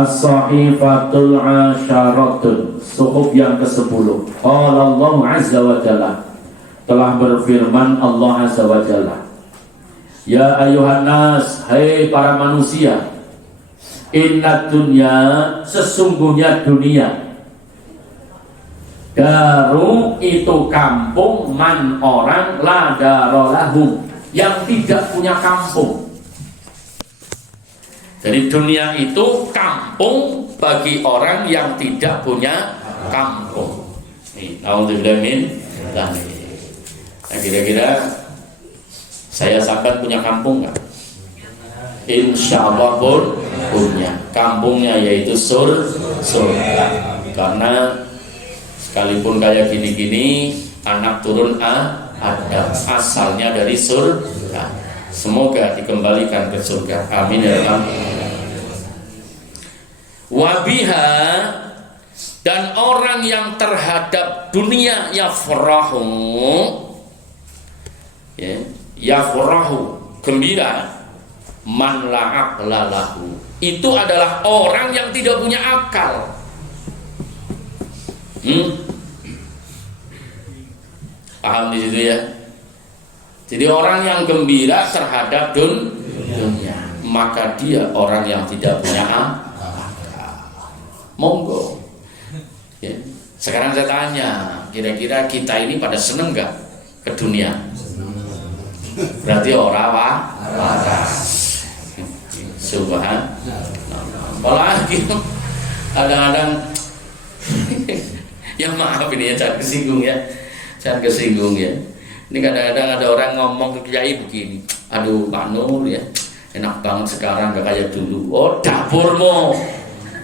As-Sahifatul Asyaratun, suhuf yang ke-10. Qala Allah Azza wa Jalla, telah berfirman Allah Azza wa Jalla, ya ayuhan nas, hai para manusia, inna dunya, sesungguhnya dunia, daru itu kampung, man orang, la darolahu, yang tidak punya kampung. Jadi dunia itu kampung bagi orang yang tidak punya kampung. Alhamdulillah min. Nah, kira-kira saya sampai punya kampung nggak? Insya Allah pun punya. Kampungnya yaitu surga. Karena sekalipun kayak gini-gini, anak turun ada asalnya dari surga. Semoga dikembalikan ke surga. Amin ya rabbal alamin. Wabiha, dan orang yang terhadap dunia yafrahu, yafrahu, gembira, man la aqla lahu, itu adalah orang yang tidak punya akal. Paham di situ ya? Jadi orang yang gembira terhadap dunia, maka dia orang yang tidak punya akal. Monggo. Ya. Sekarang saya tanya, kira-kira kita ini pada seneng nggak ke dunia? Berarti orang waras. Subhanallah. Apalagi kadang-kadang ya maaf ini ya, jangan kesinggung ya. Ini kadang-kadang ada orang ngomong ke kiai begini, aduh Pak Nur ya, enak banget sekarang gak kayak dulu. Oh dapurmu,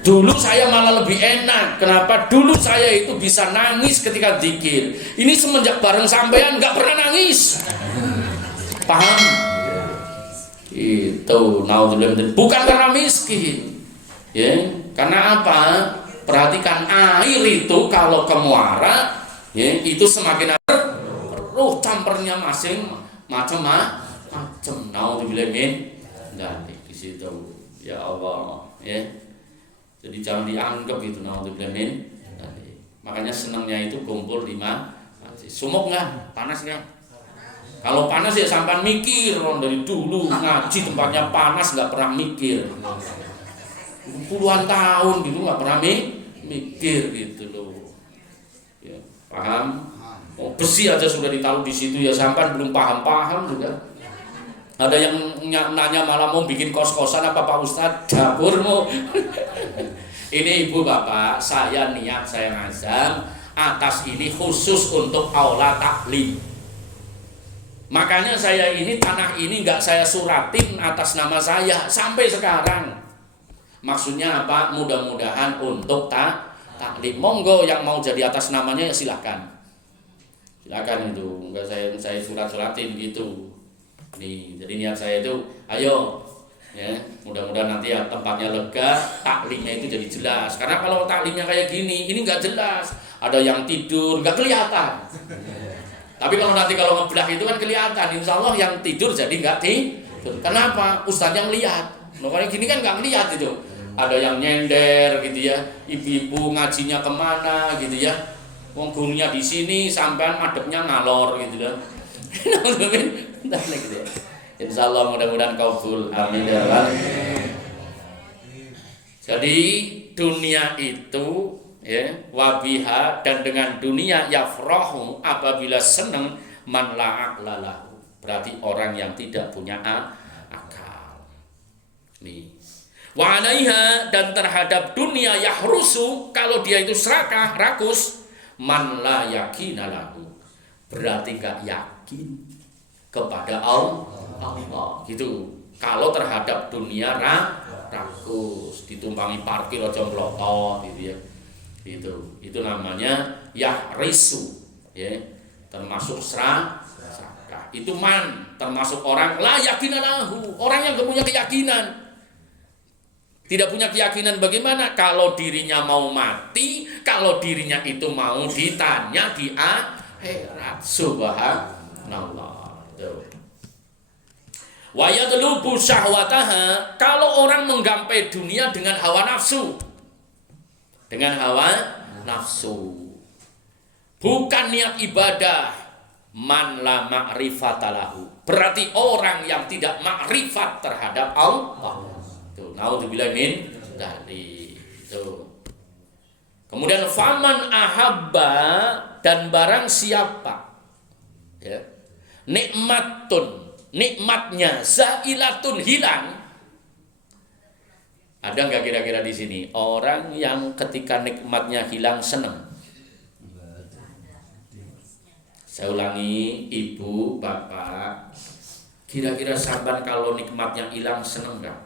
dulu saya malah lebih enak. Kenapa? Dulu saya itu bisa nangis ketika zikir. Ini semenjak bareng sampean gak pernah nangis. Paham? Itu naudzubillah, bukan karena miskin ya. Karena apa? Perhatikan, air itu kalau ke muara ya, itu semakin roh campernya masing macam. Naudzubillah min dzalik. Di situ ya Allah ya. Jadi jangan dianggap itu naudzubillah min dzalik. Makanya senangnya itu kumpul 5 masjid. Sumuk enggak? Panas enggak? Kalau panas ya sampai mikir, orang dari dulu ngaji tempatnya panas nggak pernah mikir. Puluhan tahun gitu nggak pernah mikir gitu loh. Ya, paham? Oh, besi aja sudah ditaruh di situ ya, sampai belum paham juga. Ada yang nanya malah mau bikin kos-kosan apa Pak Ustadz? Dapurmu. Ini ibu bapak, saya niat saya ngazam atas ini khusus untuk aula taklim. Makanya saya ini tanah ini nggak saya suratin atas nama saya sampai sekarang. Maksudnya apa? Mudah-mudahan untuk taklim. Monggo yang mau jadi atas namanya ya silakan. Silakan itu, enggak saya surat-suratin gitu. Nih, jadi niat saya itu, ayo, ya, mudah-mudahan nanti ya tempatnya lega, taklimnya itu jadi jelas. Karena kalau taklimnya kayak gini, ini nggak jelas. Ada yang tidur, nggak kelihatan. Tapi kalau nanti kalau ngebelah itu kan kelihatan. Insya Allah yang tidur jadi nggak tidur. Kenapa? Ustadz yang lihat. Makanya gini kan nggak lihat itu. Ada yang nyender gitu ya, ibu-ibu ngajinya kemana gitu ya. Wong gurunya di sini, sampean madepnya ngalor gitu loh. Insya Allah mudah-mudahan kabul. Amin ya rabbal alamin. Jadi dunia itu ya, wabiha, dan dengan dunia yafrahu, apabila senang, man la aqla lahu, berarti orang yang tidak punya akal. Nih. Wa alaiha, dan terhadap dunia yahrusu, kalau dia itu serakah, rakus, man la yakina lahu, berarti gak yakin kepada Allah gitu. Kalau terhadap dunia rakus, ditumpangi parkir aja mlotot gitu ya. Itu namanya yahrisu ya, termasuk serakah. Itu man, termasuk orang la yakina lahu, orang yang gak punya keyakinan. Tidak punya keyakinan bagaimana? Kalau dirinya mau mati, kalau dirinya itu mau ditanya di akhirat. Subhanallah. Wa yatlubu syahwataha, kalau orang menggapai dunia dengan hawa nafsu. Dengan hawa nafsu. Bukan niat ibadah, man la ma'rifata lahu. Berarti orang yang tidak makrifat terhadap Allah. Tuh, naudzubillah min dzalik. Tuh. Kemudian faman ahabba, dan barang siapa ya, nikmatnya zailatun hilang. Ada nggak kira-kira di sini orang yang ketika nikmatnya hilang senang? Saya ulangi, ibu, bapak, kira-kira sahabat kalau nikmatnya hilang senang nggak?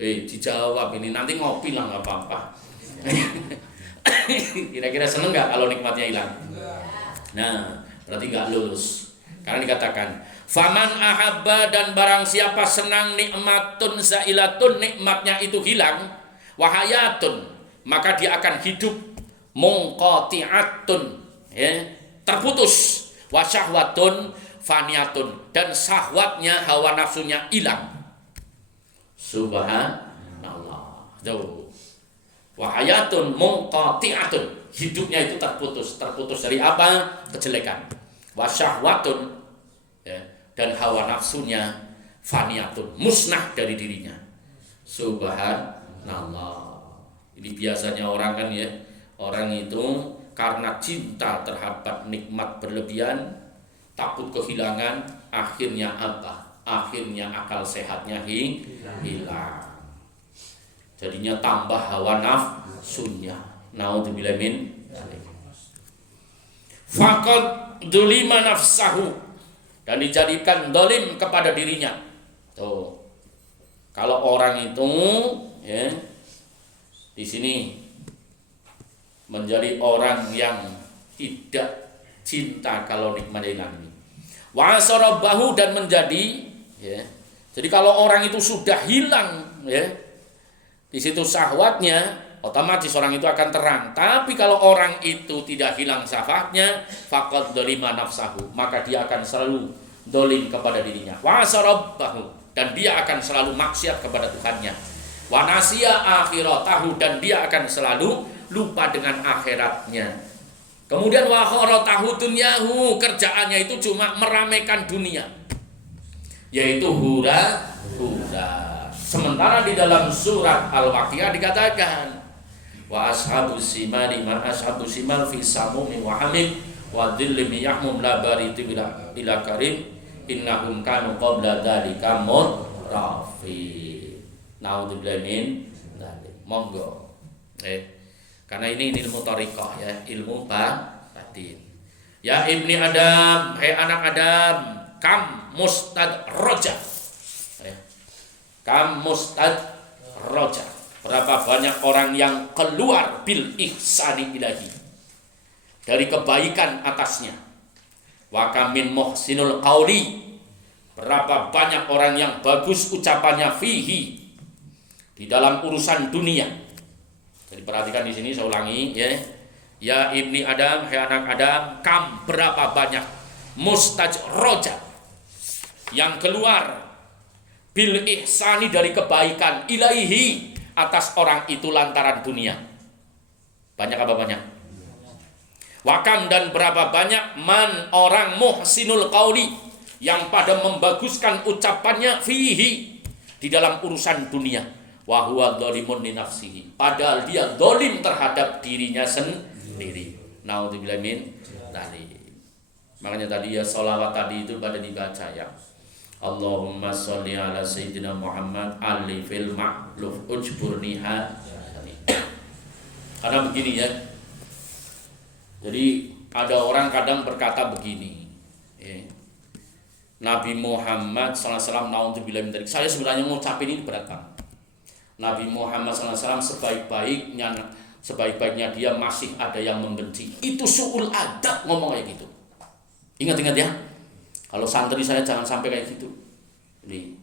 Dijawab ini, nanti ngopi lah nggak apa-apa. Kira-kira seneng nggak kalau nikmatnya hilang? Nah, berarti nggak lulus. Karena dikatakan, faman ahabba, dan barang siapa senang nikmatun zailatun, nikmatnya itu hilang, wahayatun, maka dia akan hidup munqati'atun, ya, terputus, wasyahwatun faniyatun, dan syahwatnya hawa nafsunya hilang. Subhanallah. Tuh. Wahayatun munqati'atun, hidupnya itu terputus dari apa? Kejelekan. Wasyahwatun, ya, dan hawa nafsunya faniyatun, musnah dari dirinya. Subhanallah. Ini biasanya orang kan ya, orang itu karena cinta terhadap nikmat berlebihan, takut kehilangan, akhirnya apa? Akhirnya akal sehatnya hilang. Jadinya tambah hawa nafsunya. Naudzubillah min dzalik. Faqad dzulima nafsahu, dan dijadikan dolim kepada dirinya. Tuh. Kalau orang itu ya, di sini menjadi orang yang tidak cinta kalau nikmat hilang ini. Wa asarabahu, dan menjadi ya. Jadi kalau orang itu sudah hilang ya, di situ syahwatnya, otomatis orang itu akan terang. Tapi kalau orang itu tidak hilang syahwatnya, faqad dzalima nafsahu, maka dia akan selalu dolim kepada dirinya. Wa asarabahu, dan dia akan selalu maksiat kepada Tuhannya. Wa nasiya akhiratahu, dan dia akan selalu lupa dengan akhiratnya. Kemudian wa kharatahu dunyahu, kerjaannya itu cuma meramaikan dunia, yaitu hura. Sementara di dalam surat Al-Waqiah dikatakan, wa ashabus simali ma ashabus simal fi samumi wa hamim wa dhillim yahmum la bariti ila karim innahum kanu qabla dzalika mutrafi. Naudzubillah min dzalik. Monggo. Karena ini ilmu thariqah ya, ilmu batin. Ya ibni Adam, hai anak Adam, kam mustadroja. Kam mustadroja. Berapa banyak orang yang keluar bil ihsani ilahi, dari kebaikan atasnya. Wa kamin muhsinul qauli. Berapa banyak orang yang bagus ucapannya fihi, di dalam urusan dunia. Jadi perhatikan di sini, saya ulangi ya. Ya ibni Adam, hai anak Adam, kam, berapa banyak mustajroja yang keluar bil ihsani, dari kebaikan ilaihi, atas orang itu lantaran dunia. Banyak apa banyak? Wakam, dan berapa banyak man, orang muhsinul qauli, yang pada membaguskan ucapannya fihi, di dalam urusan dunia. Wa huwa dzalimun li nafsihi, padahal dia zalim terhadap dirinya sendiri. Naudzubillah min dzalik. Makanya tadi ya sholawat tadi itu pada dibaca ya. Allahumma sholli ala sayyidina Muhammad alifil ma'luf ujburniha. Karena begini ya. Jadi ada orang kadang berkata begini ya. Nabi Muhammad SAW, naudzubillah min dzalik. Saya sebenarnya ngucapin ini berat banget. Nabi Muhammad SAW sebaik-baiknya dia masih ada yang membenci. Itu su'ul adab ngomong kayak gitu. Ingat-ingat ya. Kalau santri saya jangan sampai kayak gitu. Jadi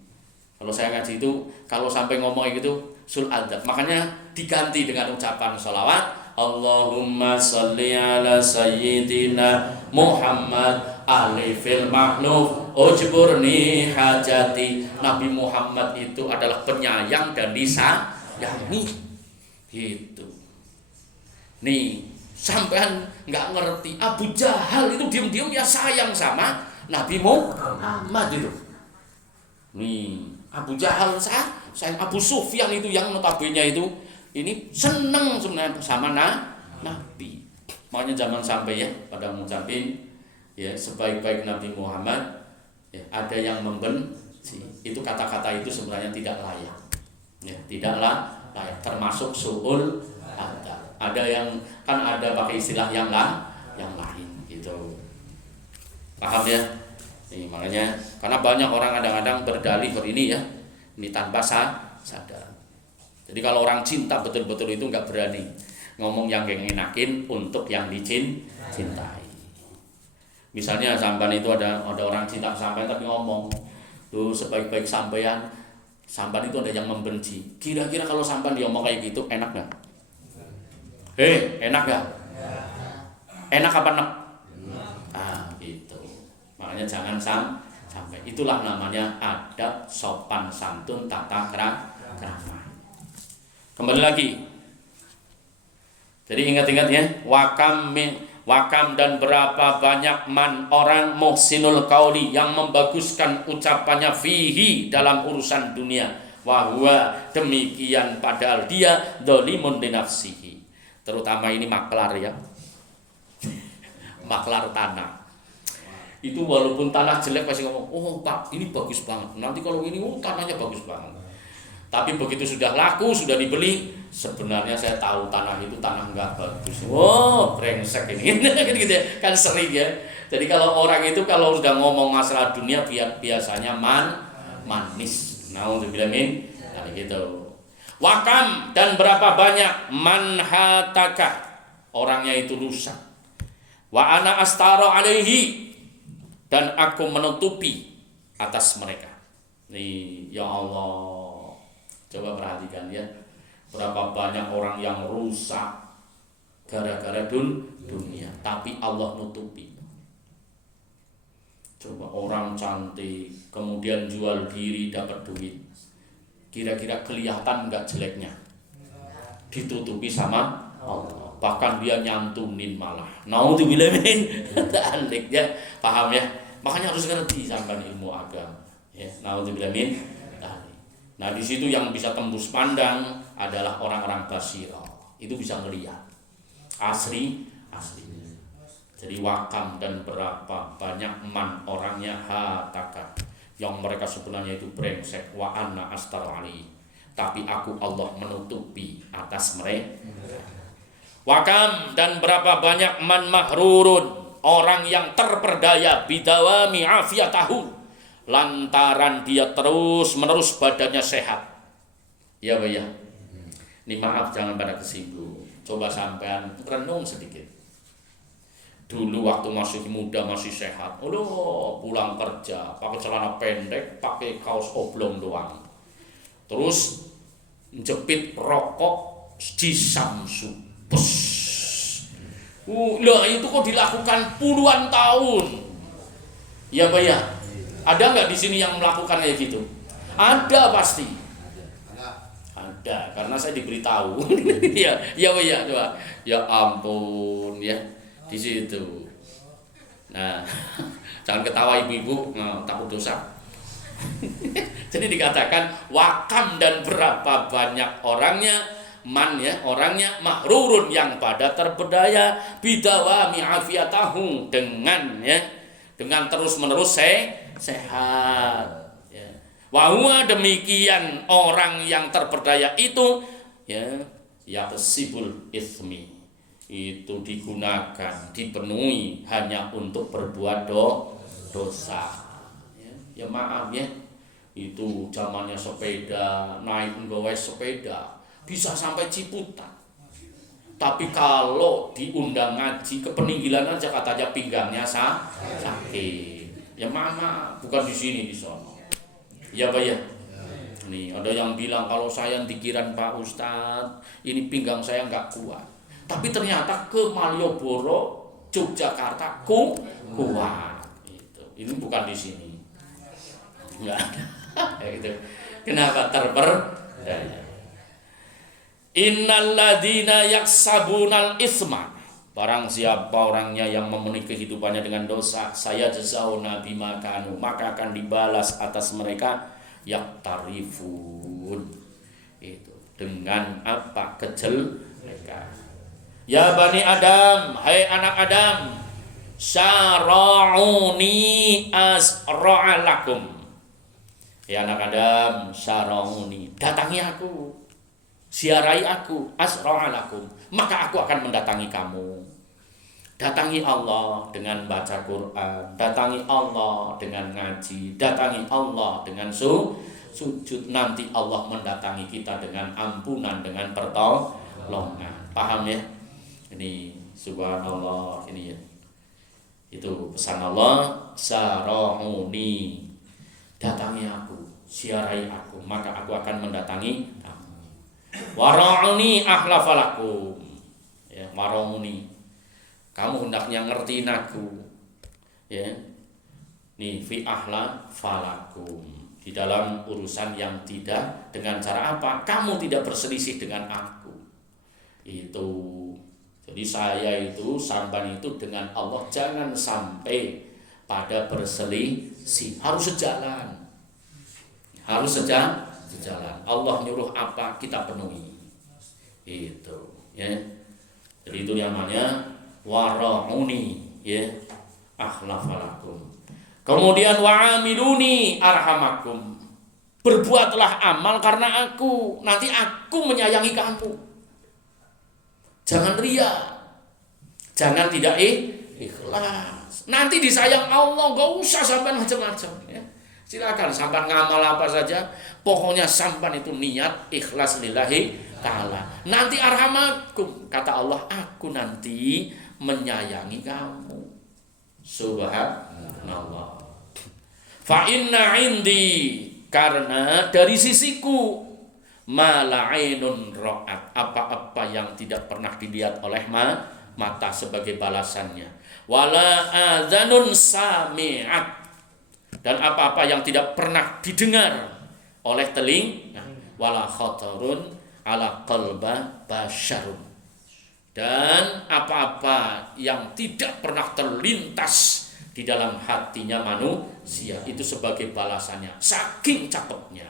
kalau saya ngaji itu, kalau sampai ngomong kayak gitu su'ul adab. Makanya diganti dengan ucapan sholawat. Allahumma sholli ala sayyidina Muhammad alifil makhluf ujburni hajati. Nabi Muhammad itu adalah penyayang dan disayangi gitu. Nih sampean nggak ngerti, Abu Jahal itu diam-diam ya sayang sama Nabi Muhammad itu. Nih Abu Jahal sayang, Abu Sufyan itu yang notabene itu ini seneng sebenarnya sama Nabi. Makanya jangan sampai ya pada mengucapin ya sebaik-baik Nabi Muhammad ya, ada yang membenci. Itu kata-kata itu sebenarnya tidak layak. Ya, tidaklah layak, termasuk su'ul adab. Ada yang kan ada pakai istilah yang lain gitu. Paham ya? Nih, makanya karena banyak orang kadang-kadang berdalih ini ya, ini tanpa sadar. Jadi kalau orang cinta betul-betul itu nggak berani ngomong yang ngenakin untuk yang dicintai. Misalnya sampean itu ada orang cinta sampean tapi ngomong, tuh sebaik-baik sampean itu ada yang membenci. Kira-kira kalau sampean dia ngomong kayak gitu enak nggak? Enak nggak? Enak apa enak? Gitu. Makanya jangan sampai. Itulah namanya adab, sopan santun, tata krama. Kembali lagi. Jadi ingat-ingat ya, wakam dan berapa banyak man orang muhsinul qauli yang membaguskan ucapannya fihi dalam urusan dunia. Wahwa demikian padahal dia dzalimun li nafsihi. Terutama ini maklar ya. Maklar tanah. Itu walaupun tanah jelek pasti ngomong, "Oh, Pak, ini bagus banget. Nanti kalau ini tanahnya bagus banget." Tapi begitu sudah laku, sudah dibeli, sebenarnya saya tahu tanah itu tanah enggak bagus. Oh, brengsek ini. Gitu ya. Kan sering ya. Jadi kalau orang itu kalau sudah ngomong masalah dunia biasanya manis. Nauzubillah min gitu. Wakam dan berapa banyak manhataka orangnya itu rusak. Wa ana astara alaihi dan aku menutupi atas mereka. Nih ya Allah, coba perhatikan ya, berapa banyak orang yang rusak gara-gara dunia, tapi Allah nutupi. Coba orang cantik kemudian jual diri dapat duit, kira-kira kelihatan nggak jeleknya? Ditutupi sama Allah. Bahkan dia nyantunin malah. Naudzubillah min dzalik ya. Paham ya? Makanya harus ngerti sampai ilmu agama. Ya, naudzubillah min dzalik. Nah, di situ yang bisa tembus pandang adalah orang-orang basirah. Itu bisa melihat asli. Jadi wakam dan berapa banyak man orangnya hataka yang mereka sebenarnya itu brengsek, wa anna astar ali, tapi aku Allah menutupi atas mereka. Wakam dan berapa banyak man mahrurun orang yang terperdaya bidawami afiyatahu lantaran dia terus menerus badannya sehat. Ya Pak ya. Ini maaf jangan pada kesinggung. Coba sampean renung sedikit. Dulu waktu masih muda masih sehat, pulang kerja pakai celana pendek, pakai kaos oblong doang, terus jepit rokok di Samsu, itu kok dilakukan puluhan tahun, ya Pak ya? Ada nggak di sini yang melakukan kayak gitu? Ada pasti, ada karena saya diberitahu, ya Pak ya, coba, ya ampun ya. Di situ. Nah, jangan ketawa ibu-ibu, takut dosa. Jadi dikatakan wakam dan berapa banyak orangnya man ya, orangnya mahrurun yang pada terpedaya bidawami afiyatahu dengan terus-menerus sehat ya. Wa huwa demikian orang yang terpedaya itu ya yaqsibul itsmi, itu digunakan, dipenuhi hanya untuk berbuat dosa. Ya maaf ya, itu zamannya sepeda, naik nggawe sepeda bisa sampai Ciputat. Tapi kalau diundang ngaji ke Peninggilan aja katanya pinggangnya sakit. Ya mama, bukan di sini, di sono. Ya Pak ya. Nih ada yang bilang kalau saya dikiran Pak Ustadz, ini pinggang saya nggak kuat. Tapi ternyata ke Malioboro, Yogyakarta kuat. Ini bukan di sini. Enggak ada. Itu. Kenapa terperdaya? Innalladzina yaksabunal isma. Barang siapa orangnya yang memenuhi kehidupannya dengan dosa, saya jazauna bima kanu, maka akan dibalas atas mereka yaktarifun. Itu dengan apa? Kejelekan. Ya Bani Adam, hai anak Adam, syara'uni asra'alakum. Ya anak Adam, syara'uni, datangi aku, siarai aku, asra'alakum, maka aku akan mendatangi kamu. Datangi Allah dengan baca Quran, datangi Allah dengan ngaji, datangi Allah dengan sujud. Nanti Allah mendatangi kita dengan ampunan, dengan pertolongan. Paham ya? Ini subhanallah, ini ya. Itu pesan Allah, sarahuni, datangi aku, siarai aku, maka aku akan mendatangi kamu. Wara'uni ahlafalakum, ya, wara'uni, kamu hendaknya ngertiin aku, ya. Nih fi ahlafalakum, di dalam urusan yang tidak, dengan cara apa? Kamu tidak berselisih dengan aku. Itu. Jadi saya itu, sampan itu dengan Allah jangan sampai pada berselisih, harus sejalan. Harus sejalan. Allah nyuruh apa kita penuhi. Itu, ya. Jadi itu namanya wara'uni, ya, akhlafalakum. Kemudian wa'amiluni arhamakum. Berbuatlah amal karena aku, nanti aku menyayangi kamu. Jangan ria, jangan tidak ikhlas. Nanti disayang Allah, gak usah sampan macam-macam. Ya. Silakan sampan ngamal apa saja, pokoknya sampan itu niat ikhlas lillahi ta'ala. Nanti arhamakum, kata Allah, aku nanti menyayangi kamu. Subhanallah. Fa inna indi, karena dari sisiku, mala'inun ra'at, apa-apa yang tidak pernah dilihat oleh mata sebagai balasannya, wala adzanun sami'at, dan apa-apa yang tidak pernah didengar oleh telinga, wala khatarun ala qalba basyarun, dan apa-apa yang tidak pernah terlintas di dalam hatinya manusia, itu sebagai balasannya, saking cakepnya.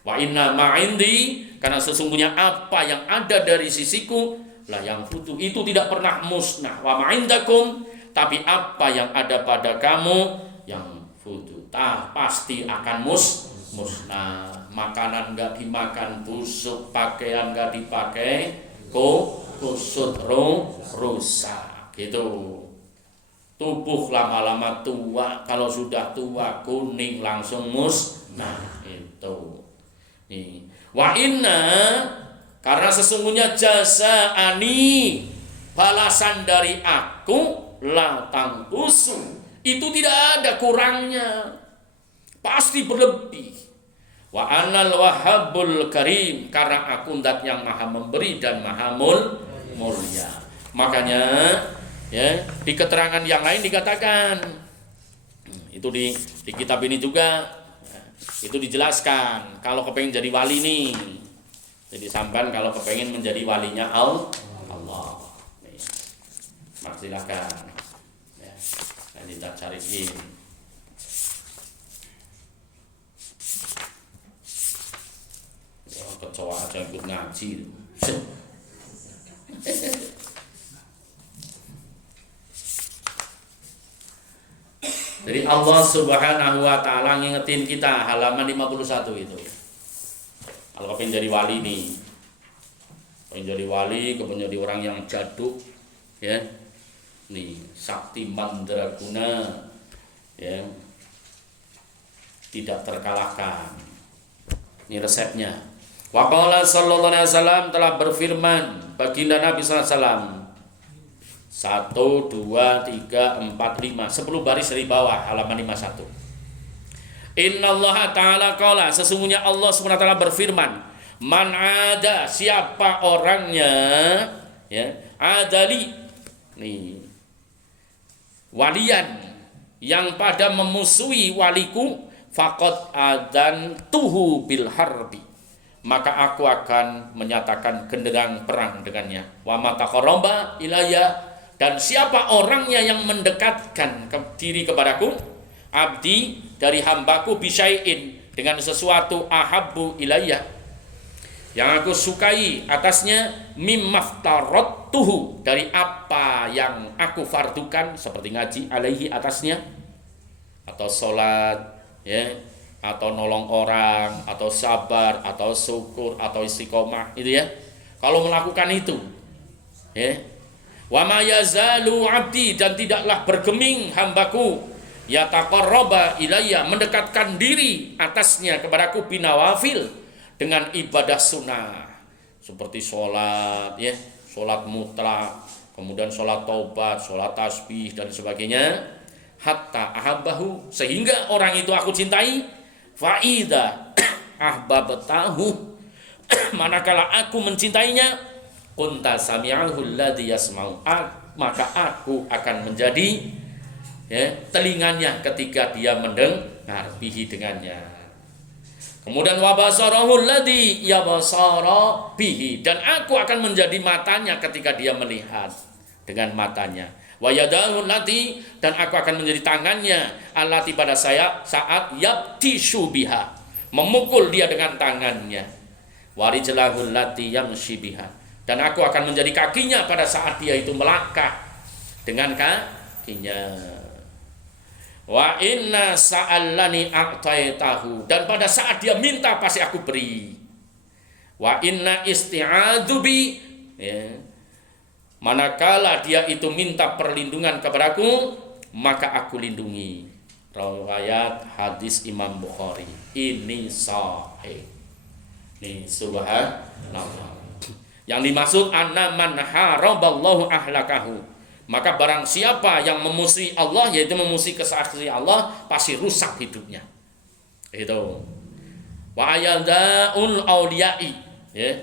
Wa inna ma'indi, karena sesungguhnya apa yang ada dari sisiku, la yang futu, itu tidak pernah musnah. Wa ma'indakum, tapi apa yang ada pada kamu yang futu, pasti akan musnah. Makanan enggak dimakan busuk, pakaian enggak dipakai kusut, rusak gitu. Tubuh lama-lama tua, kalau sudah tua kuning langsung musnah. Itu wa inna, karena sesungguhnya jazaani, balasan dari aku, la tangkusu, itu tidak ada kurangnya, pasti berlebih. Wa anal wahabul karim, karena aku zat yang maha memberi dan maha mulia. Makanya ya, di keterangan yang lain dikatakan, itu di kitab ini juga itu dijelaskan, kalau kepengen jadi wali nih, jadi sampan kalau kepengen menjadi walinya Allah, silakan ya, nanti kita cariin. Ya, kecoa aja ikut ngaji. Jadi Allah Subhanahu wa ta'ala ngingetin kita, halaman 51 itu. Kalau kepengen jadi wali nih, kepengen jadi wali, kepengen jadi orang yang jaduk, ya. Nih, sakti mandraguna, ya. Tidak terkalahkan. Ini resepnya. Wa qala sallallahu alaihi wasallam, telah berfirman baginda Nabi sallallahu alaihi wasallam, 1, 2, 3, 4, 5, 10 baris dari bawah, halaman 51. Innallaha ta'ala qala, sesungguhnya Allah SWT berfirman, man ada, siapa orangnya ya, adali nih walian yang pada memusuhi waliku, faqad adantuhu bil harbi, maka aku akan menyatakan genderang perang dengannya. Wa mataqarraba ilayya, dan siapa orangnya yang mendekatkan diri kepadaku, abdi dari hambaku, bisyai'in dengan sesuatu, ahabbu ilayya yang aku sukai atasnya, mimmaftaratuhu dari apa yang aku fardukan, seperti ngaji alaihi atasnya, atau sholat, ya, atau nolong orang, atau sabar, atau syukur, atau istiqomah, itu ya. Kalau melakukan itu, ya, wa ma yazalu abdi, dan tidaklah bergeming hambaku, yataqarraba ilayya mendekatkan diri atasnya kepadaku, binawafil dengan ibadah sunnah, seperti sholat, ya, sholat mutlak, kemudian sholat taubat, sholat tasbih dan sebagainya, hatta ahabbahu, sehingga orang itu aku cintai, faida ahbabtahu, manakala aku mencintainya, kunta sami'ahu alladhi yasma'u, maka aku akan menjadi, ya, telinganya ketika dia mendengar, bihi dengannya. Kemudian wabasarahu alladhi yabasara bihi, dan aku akan menjadi matanya ketika dia melihat dengan matanya. Wa yadahu allati, dan aku akan menjadi tangannya, allati pada saya saat yabtishu biha, memukul dia dengan tangannya. Wa rijlahu allati yamshi biha, dan aku akan menjadi kakinya pada saat dia itu melangkah dengan kakinya. Wa inna sa'allani a'taitahu, dan pada saat dia minta pasti aku beri. Wa inna isti'adzu bi, ya, manakala dia itu minta perlindungan kepadaku, maka aku lindungi. Riwayat hadis Imam Bukhari. Ini sahih. Ini subhanallah. Yang dimaksud anna man haraballahu ahlakahu, maka barang siapa yang memusuhi Allah, yaitu memusuhi kesaksian Allah, pasti rusak hidupnya. Itu. Wa ayadaul auliyai, ya.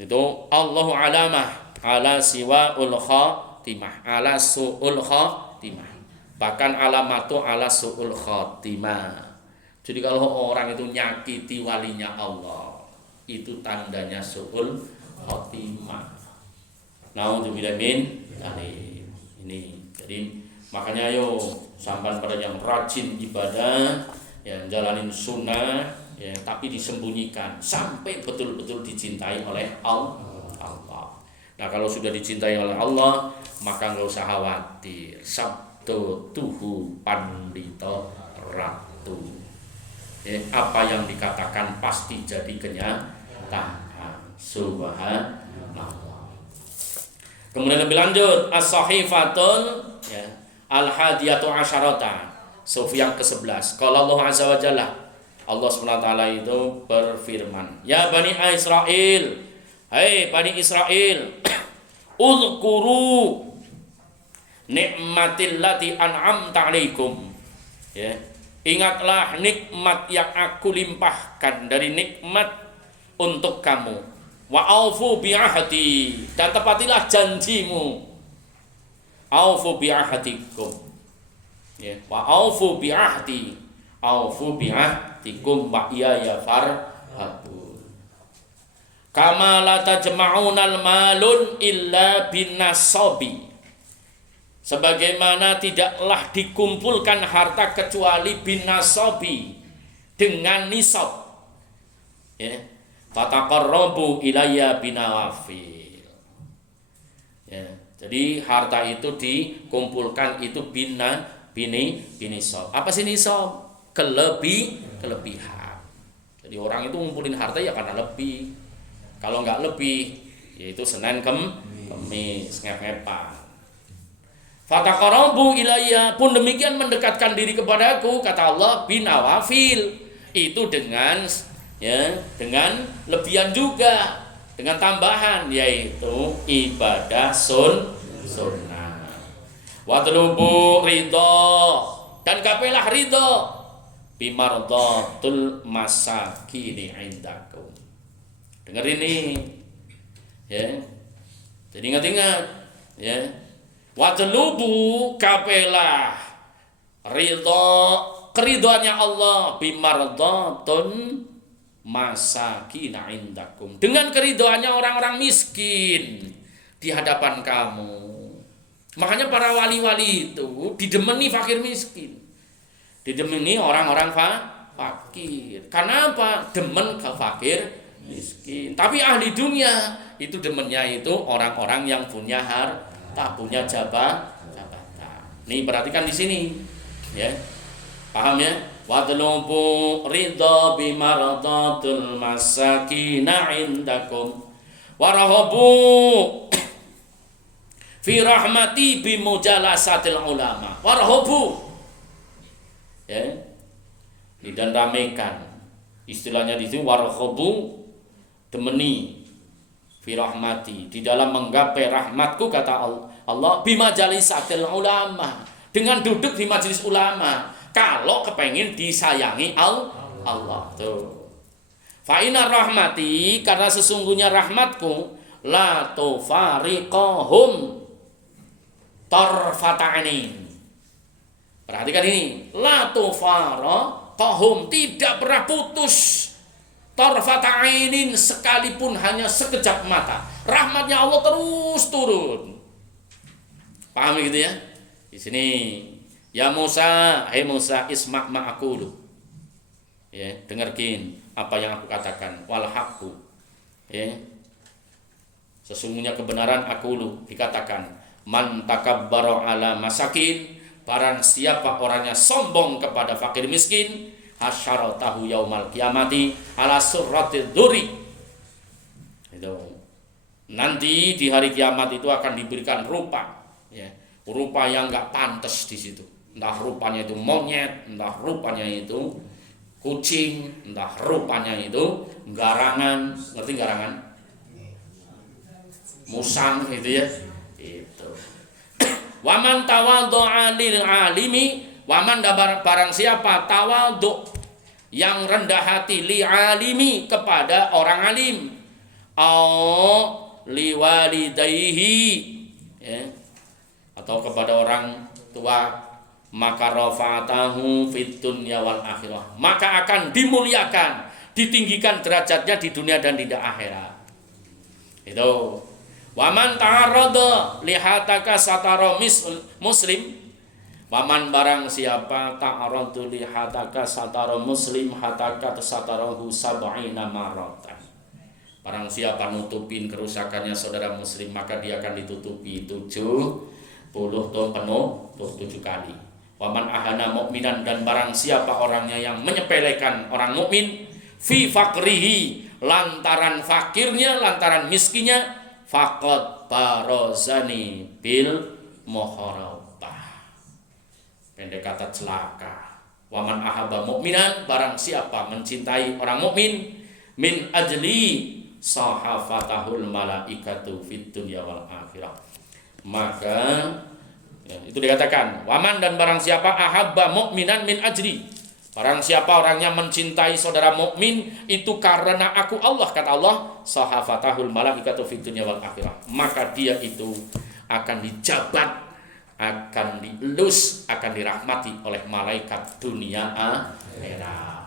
Itu Allahu alamah ala siwaul khatimah, ala suul khatimah. Bahkan alamatu ala suul khatimah. Jadi kalau orang itu nyakiti walinya Allah, itu tandanya suul khatimah. Naudzubillah min ini. Jadi makanya ayo sampai pada yang rajin ibadah, yang jalanin sunnah, ya, tapi disembunyikan sampai betul-betul dicintai oleh Allah. Nah, kalau sudah dicintai oleh Allah, maka nggak usah khawatir. Sabdo tuhu pandito ratu. Ya, apa yang dikatakan pasti jadi kenyataan. Subhanallah. Kemudian lebih lanjut, as-sahifatul, ya, al-hadiyatu asyarata, suf yang ke-11. Kalau Allah Azza wa Jalla, Allah SWT itu berfirman, ya Bani Israel, hai Bani Israel, uzkuru nikmatillati an'amta alaikum, ya, ingatlah nikmat yang aku limpahkan dari nikmat untuk kamu. Wa aufu bi'ahdi, dan tepatilah janjimu. Aufu bi'ahdikum, ya, wa aufu bi'ahdi, aufu bi'ahdikum wa iyaya farhabun. Kama la tajma'unal malun illa binasabi, sebagaimana tidaklah dikumpulkan harta kecuali binasabi, dengan nisab, ya. Fataqarrabu ilayya binawafil, ya, jadi harta itu dikumpulkan itu binisab. Apa sih nisab? Kelebihan. Jadi orang itu ngumpulin harta ya karena lebih. Kalau nggak lebih, yaitu Senin Kemis ngep-ngepan. Fataqarrabu ilayya, pun demikian mendekatkan diri kepadaku, kata Allah, binawafil, itu dengan, ya, dengan lebihan juga, dengan tambahan, yaitu ibadah sunnah. Watlubu ridho, dan kapailah ridho, bimardatul masakini indakum. Dengar ini, ya, Jadi ingat-ingat ya. Watlubu kapelah keridhoannya Allah bimardatun masakina indakum, dengan keridhoannya orang-orang miskin di hadapan kamu. Makanya para wali-wali itu didemeni fakir miskin, didemeni orang-orang fakir. Karena apa? Demen ke fakir miskin. Tapi ahli dunia itu demennya itu orang-orang yang punya harta, punya jabatan. Nih perhatikan di sini, ya, paham ya? Watlubu ridha bimaradatul masakina indakum warahabu fi rahmati bimujalasatil ulama. Warahabu, ya, dan ramekan, istilahnya di sini warahabu, demeni fi rahmati, di dalam menggapai rahmatku, kata Allah, bimajalisatil ulama, dengan duduk di majelis ulama. Kalau kepengin disayangi Allah tuh. Fa inna rahmati, karena sesungguhnya rahmatku, la tufariqahum tarfata'ain. Perhatikan ini, la tufariqahum, tidak pernah putus, tarfata'ainin, sekalipun hanya sekejap mata. Rahmatnya Allah terus turun. Paham gitu ya? Di sini, ya Musa, hai Musa, isma' ma'akulu. Ya, dengarkin apa yang aku katakan. Wal haqqu. Ya. Sesungguhnya kebenaran akulu, dikatakan, man takabbara ala masakin, barang siapa orangnya sombong kepada fakir miskin, hasyaratahu yaumal kiamati ala surratid duri. Itu. Nanti di hari kiamat itu akan diberikan rupa, ya, rupa yang enggak pantas di situ. Entah rupanya itu monyet, entah rupanya itu kucing, entah rupanya itu garangan, ngerti garangan? Musang gitu ya. Itu. Waman tawadhu'a lil alimi, waman barang siapa tawadhu, yang rendah hati, li alimi, kepada orang alim, au liwalidayhi, ya, atau kepada orang tua, maka rafa'atahu fid dunya wal akhirah, maka akan dimuliakan, ditinggikan derajatnya di dunia dan di akhirat. Itu. Waman ta'arrada lihataka satara muslim, waman barang siapa ta'arradu lihataka satara muslim hataka satarahu sab'ina maratan, barang siapa nutupin kerusakannya saudara muslim, maka dia akan ditutupi 70 tahun penuh 7 kali. Waman ahana mukminan, dan barang siapa orangnya yang menyepelekan orang mukmin, fi fakrihi, lantaran fakirnya, lantaran miskinnya, faqad barazani bil muharabah, pendek kata celaka. Waman ahaba mukminan, barang siapa mencintai orang mukmin, min ajli sahafatahul malaikatu fid dunya wal akhirah, maka ya, itu dikatakan waman, dan barang siapa ahabba mukminan min ajri, barang siapa orangnya mencintai saudara mukmin itu karena aku Allah, kata Allah, sahafatahul malaikatu fid dunya wal akhirah, maka dia itu akan dijabat, akan dielus, akan dirahmati oleh malaikat dunia akhirat.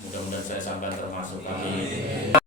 Mudah-mudahan saya sampai termasuk kami.